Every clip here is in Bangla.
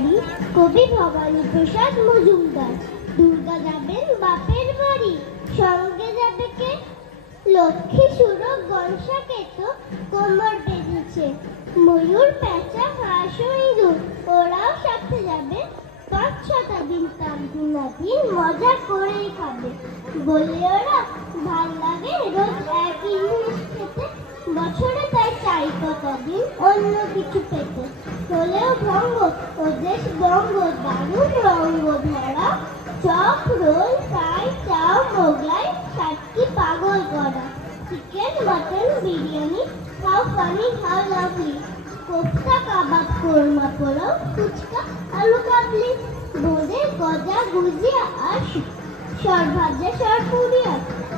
বাড়ি কবি ভবানী প্রসাদ মজুমদার। দুর্গা যাবেন বাপের বাড়ি, সঙ্গে যাবে কে? লক্ষ্মী সুরভ গনসা কেতো কোমর বেঁধেছে, ময়ূর পেঁচা হাঁস ও ইঁদুর ওরাও সাথে যাবে। ৫-৬টা দিন তানপুনা দিন মজা করেই খাবে। বললে ওরা ভাল লাগে রোজ একই জিনিস খেতে, বছরে তাই চাই কটা দিন অন্য কিছু পেতে। হলেও ভঙ্গ ওদেশ বঙ্গ দারুণ রঙ্গ ধরা, চপ রোল ফ্রাই চাও মোগলাই সাতটি পাগল করা। Chicken mutton biryani how funny how lovely, kofta kebab korma pulao phuchka aloo kabli, বোঁদে গজা গুজিয়া আর সরভাজা সরপুরিয়া,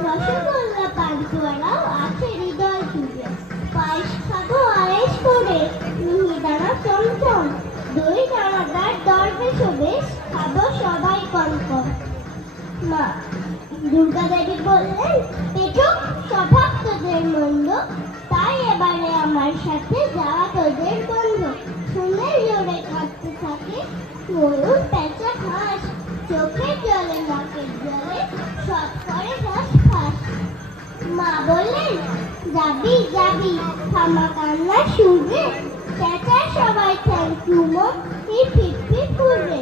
রসগোল্লা পান্তুয়ারাও আছে হৃদয় জুড়ে। পায়েস খাবো আয়েস করে মিহিদানা চমচম, দই দানাদার দরবেশ বেশ খাবো সবাই কনকন। মা দুর্গা দেবী বললেন, পেটো স্বভাব তোদের মন্দ, তাই এবারে আমার সাথে যাওয়া তোদের বন্ধ। শুনে জোরে কাঁদতে থাকে ময়ূর পেঁচা হাঁস, চোখের জলে নাকের জলে সব করে ঘাস ফাঁস। মা বললেন, যাবি যাবি থামা কান্না শুনবে, চেঁচায় সবাই থ্যাংক ইউ মো, ফিট ফিট ফিট ঘুরবে।